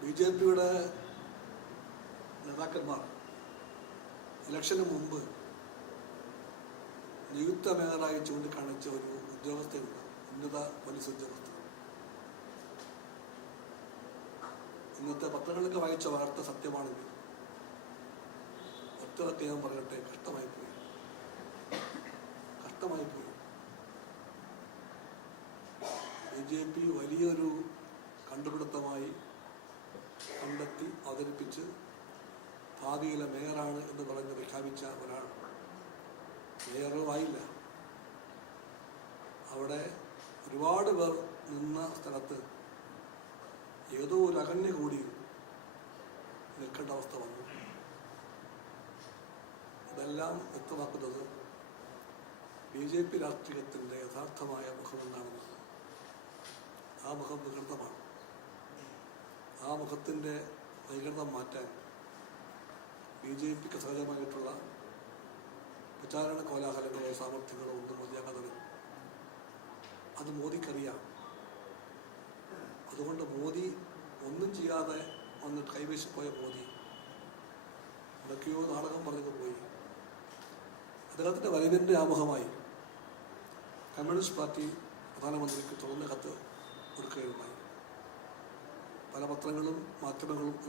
ബി.ജെ.പിയുടെ നേതാക്കന്മാർ ഇലക്ഷന് മുമ്പ് നിയുക്ത മേയറായി ചൂണ്ടിക്കാണിച്ച ഒരു ഉദ്യോഗസ്ഥയുണ്ട്, ഉന്നത പോലീസ് ഉദ്യോഗസ്ഥ. ഇന്നത്തെ പത്രങ്ങളൊക്കെ വായിച്ച വാർത്ത സത്യമാണെങ്കിൽ ഒറ്റതൊക്കെ ഞാൻ പറയട്ടെ, കഷ്ടമായിപ്പോയി. ബി.ജെ.പി വലിയൊരു കണ്ടുപിടുത്തമായി കണ്ടെത്തി അവതരിപ്പിച്ച് ഭാവിയിലെ മേയറാണ് എന്ന് പറഞ്ഞ് പ്രഖ്യാപിച്ച ഒരാൾ മേയറോ ആയില്ല. അവിടെ ഒരുപാട് പേർ നിന്ന സ്ഥലത്ത് ഏതോ ഒരു അകന്യ കൂടി നിൽക്കേണ്ട അവസ്ഥ വന്നു. ഇതെല്ലാം വ്യക്തമാക്കുന്നത് ബി.ജെ.പി രാഷ്ട്രീയത്തിൻ്റെ യഥാർത്ഥമായ മുഖം എന്താണെന്ന്. ആ മുഖം വികൃതമാണ്. ആ മുഖത്തിൻ്റെ വൈകൃതം മാറ്റാൻ ബി.ജെ.പിക്ക് സഹജമായിട്ടുള്ള പ്രചാരണ കോലാഹലങ്ങളോ സാമർഥ്യങ്ങളോ ഒന്നും മതിയാകാതെ അത് മോദിക്കറിയാം. അതുകൊണ്ട് മോദി ഒന്നും ചെയ്യാതെ വന്ന് കൈവശിപ്പോയ മോദി എന്തൊക്കെയോ നാടകം പറഞ്ഞു പോയി. അദ്ദേഹത്തിൻ്റെ വരവിൻ്റെ ആമുഖമായി കമ്മ്യൂണിസ്റ്റ് പാർട്ടി പ്രധാനമന്ത്രിക്ക് തുറന്ന കത്ത് കൊടുക്കുകയുണ്ടായി. പല പത്രങ്ങളും മാധ്യമങ്ങളും